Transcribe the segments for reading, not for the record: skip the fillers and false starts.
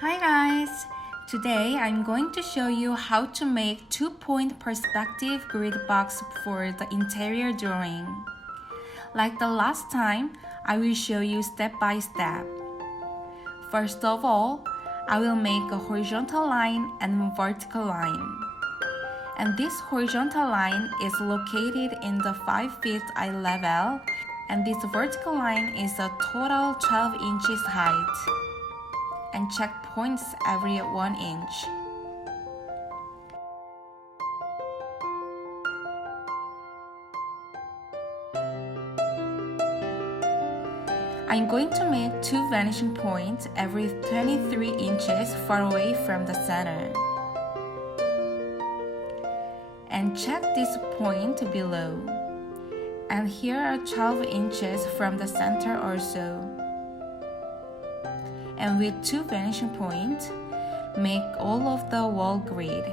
Hi guys! Today I'm going to show you how to make 2-point perspective grid box for the interior drawing. Like the last time, I will show you step by step. First of all, I will make a horizontal line and vertical line. And this horizontal line is located in the 5 feet eye level, and this vertical line is a total 12 inches height. And check points every 1 inch. I'm going to make 2 vanishing points every 23 inches far away from the center. And check this point below. And here are 12 inches from the center also. And with 2 vanishing points, make all of the wall grid.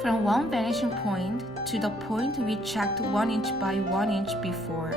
From one vanishing point to the point we checked 1 inch by 1 inch before.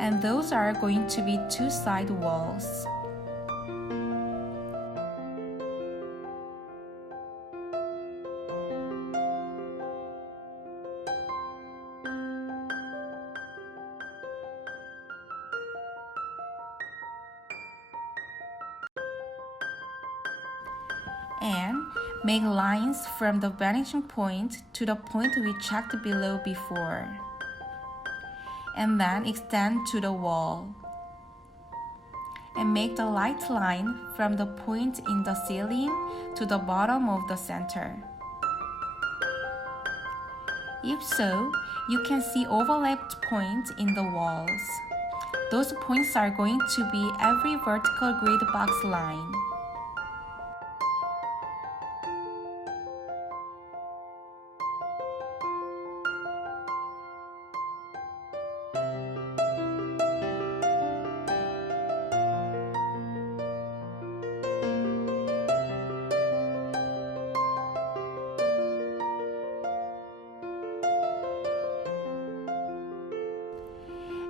And those are going to be 2 side walls. And make lines from the vanishing point to the point we checked below before. And then extend to the wall. And make the light line from the point in the ceiling to the bottom of the center. If so, you can see overlapped points in the walls. Those points are going to be every vertical grid box line.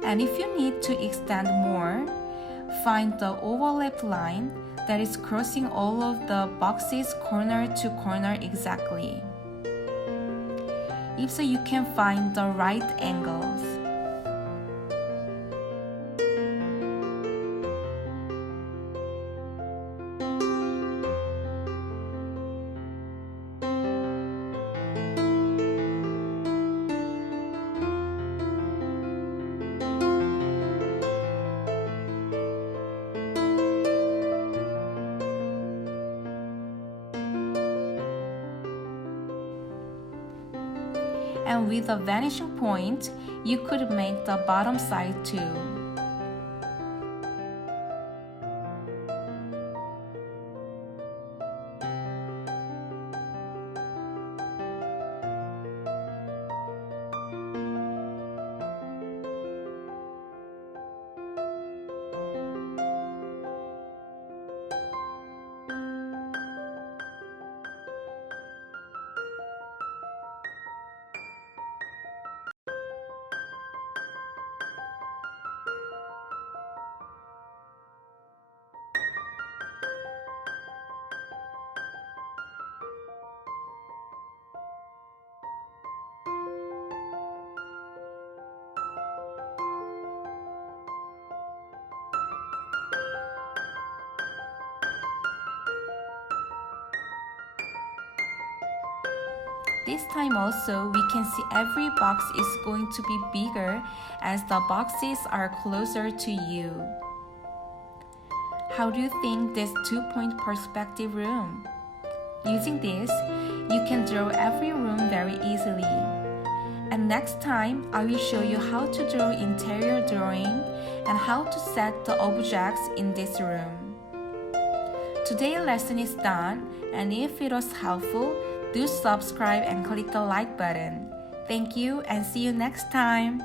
And if you need to extend more, find the overlap line that is crossing all of the boxes corner to corner exactly. If so, you can find the right angles. And with a vanishing point, you could make the bottom side too. This time also, we can see every box is going to be bigger as the boxes are closer to you. How do you think this 2-point perspective room? Using this, you can draw every room very easily. And next time, I will show you how to draw interior drawing and how to set the objects in this room. Today's lesson is done, and if it was helpful, do subscribe and click the like button. Thank you and see you next time.